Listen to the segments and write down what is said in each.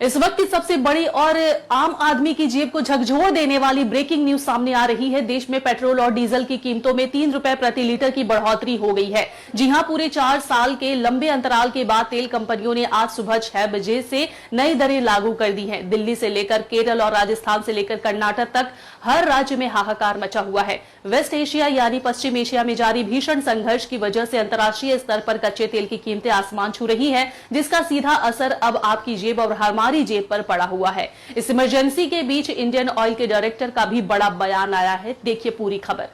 इस वक्त की सबसे बड़ी और आम आदमी की जेब को झकझोर देने वाली ब्रेकिंग न्यूज सामने आ रही है। देश में पेट्रोल और डीजल की कीमतों में 3 रुपए प्रति लीटर की बढ़ोतरी हो गई है। जी हां, पूरे 4 साल के लंबे अंतराल के बाद तेल कंपनियों ने आज सुबह 6 बजे से नई दरें लागू कर दी हैं। दिल्ली से लेकर केरल और राजस्थान से लेकर कर्नाटक तक हर राज्य में हाहाकार मचा हुआ है। वेस्ट एशिया यानी पश्चिम एशिया में जारी भीषण संघर्ष की वजह से अंतर्राष्ट्रीय स्तर पर कच्चे तेल की कीमतें आसमान छू रही है, जिसका सीधा असर अब आपकी जेब और हमारी जेब पर पड़ा हुआ है। इस इमरजेंसी के बीच इंडियन ऑयल के डायरेक्टर का भी बड़ा बयान आया है। देखिए पूरी खबर।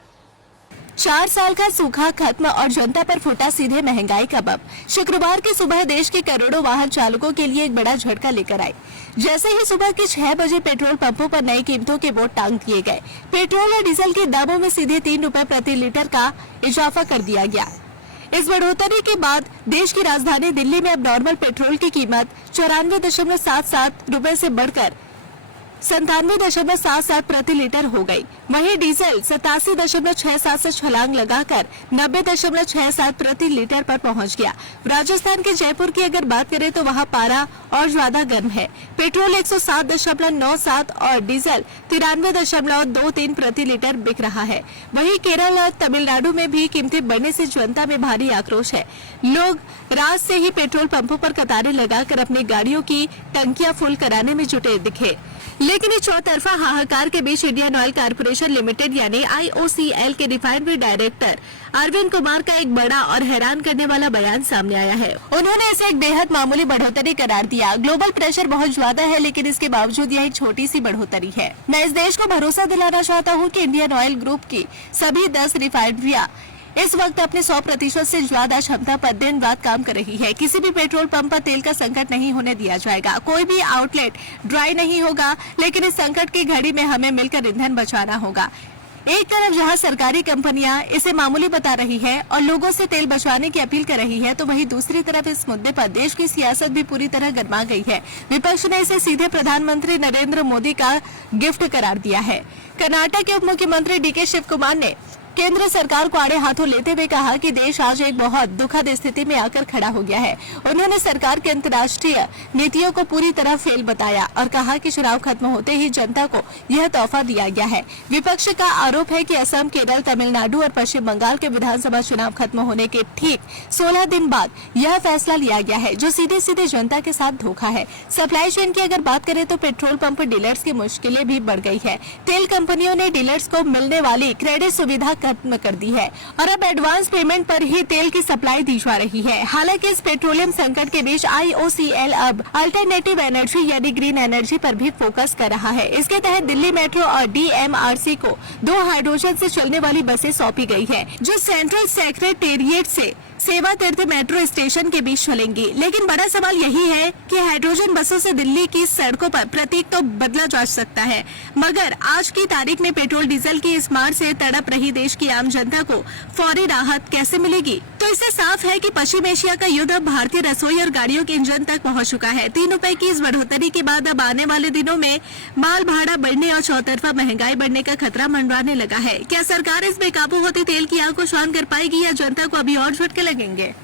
4 साल का सूखा खत्म और जनता पर फूटा सीधे महंगाई का बम। शुक्रवार की सुबह देश के करोड़ों वाहन चालकों के लिए एक बड़ा झटका लेकर आई। जैसे ही सुबह के 6 बजे पेट्रोल पंपों पर नई कीमतों के बोर्ड टांग दिए गए। पेट्रोल और डीजल के दामों में सीधे 3 रुपए प्रति लीटर का इजाफा कर दिया गया। इस बढ़ोतरी के बाद देश की राजधानी दिल्ली में अब नॉर्मल पेट्रोल की कीमत 94.77 रुपए से बढ़कर 97.77 प्रति लीटर हो गई। वहीं डीजल 87.67 से छलांग लगाकर 90.67 प्रति लीटर पर पहुंच गया। राजस्थान के जयपुर की अगर बात करें तो वहां पारा और ज्यादा गर्म है। पेट्रोल 107.97 और डीजल 93.23 प्रति लीटर बिक रहा है। वहीं केरल और तमिलनाडु में भी कीमतें बढ़ने से जनता में भारी आक्रोश है। लोग रात से ही पेट्रोल पंपों पर कतारें लगाकर अपनी गाड़ियों की टंकियां फुल कराने में जुटे दिखे। लेकिन इस चौतरफा हाहाकार के बीच इंडियन ऑयल कॉर्पोरेशन लिमिटेड यानी IOCL के रिफाइनरी डायरेक्टर अरविंद कुमार का एक बड़ा और हैरान करने वाला बयान सामने आया है। उन्होंने इसे एक बेहद मामूली बढ़ोतरी करार दिया। ग्लोबल प्रेशर बहुत ज्यादा है, लेकिन इसके बावजूद यह एक छोटी सी बढ़ोतरी है। मैं इस देश को भरोसा दिलाना चाहता हूँ कि इंडियन ऑयल ग्रुप की सभी 10 रिफाइनरियां इस वक्त अपने 100% से ज्यादा क्षमता पर दिन रात काम कर रही है। किसी भी पेट्रोल पंप पर तेल का संकट नहीं होने दिया जाएगा। कोई भी आउटलेट ड्राई नहीं होगा। लेकिन इस संकट की घड़ी में हमें मिलकर ईंधन बचाना होगा। एक तरफ जहां सरकारी कंपनियां इसे मामूली बता रही है और लोगों से तेल बचाने की अपील कर रही है, तो वहीं दूसरी तरफ इस मुद्दे पर देश की सियासत भी पूरी तरह गरमा गई है। विपक्ष ने इसे सीधे प्रधानमंत्री नरेंद्र मोदी का गिफ्ट करार दिया है। कर्नाटक के उप मुख्यमंत्री DK शिव कुमार ने केंद्र सरकार को आड़े हाथों लेते हुए कहा कि देश आज एक बहुत दुखद स्थिति में आकर खड़ा हो गया है। उन्होंने सरकार के अंतर्राष्ट्रीय नीतियों को पूरी तरह फेल बताया और कहा कि चुनाव खत्म होते ही जनता को यह तोहफा दिया गया है। विपक्ष का आरोप है कि असम, केरल, तमिलनाडु और पश्चिम बंगाल के विधानसभा चुनाव खत्म होने के ठीक 16 दिन बाद यह फैसला लिया गया है, जो सीधे सीधे जनता के साथ धोखा है। सप्लाई चेन की अगर बात करें तो पेट्रोल पंप डीलर्स की मुश्किलें भी बढ़ गई है। तेल कंपनियों ने डीलर्स को मिलने वाली क्रेडिट सुविधा खत्म कर दी है और अब एडवांस पेमेंट पर ही तेल की सप्लाई दी जा रही है। हालांकि इस पेट्रोलियम संकट के बीच IOCL अब अल्टरनेटिव एनर्जी यानी ग्रीन एनर्जी पर भी फोकस कर रहा है। इसके तहत दिल्ली मेट्रो और DMRC को 2 हाइड्रोजन से चलने वाली बसें सौंपी गई है, जो सेंट्रल सेक्रेटेरिएट से सेवा तीर्थ मेट्रो स्टेशन के बीच चलेंगी। लेकिन बड़ा सवाल यही है कि हाइड्रोजन बसों से दिल्ली की सड़कों पर प्रतीक तो बदला जा सकता है, मगर आज की तारीख में पेट्रोल डीजल की इस मार से तड़प रही देश की आम जनता को फौरी राहत कैसे मिलेगी? तो इससे साफ है कि पश्चिम एशिया का युद्ध अब भारतीय रसोई और गाड़ियों के इंजन तक पहुंच चुका है। 3 रुपए की इस बढ़ोतरी के बाद अब आने वाले दिनों में माल भाड़ा बढ़ने और चौतरफा महंगाई बढ़ने का खतरा मंडराने लगा है। क्या सरकार इस बेकाबू होती तेल की आग को शांत कर पाएगी या जनता को अभी और झटके लगेंगे?